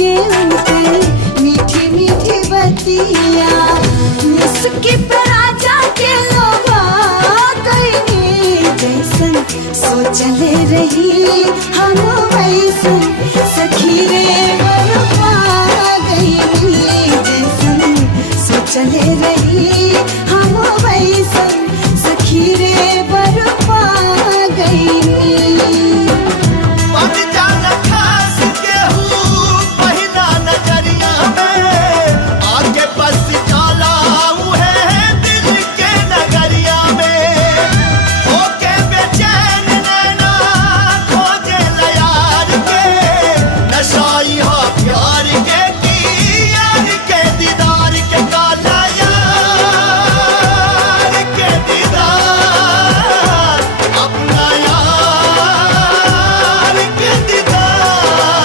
के उनके मीठी मीठी बतिया मुस्की पे राजा के लोभा गईनी जैसन सोचले रही हम वैसन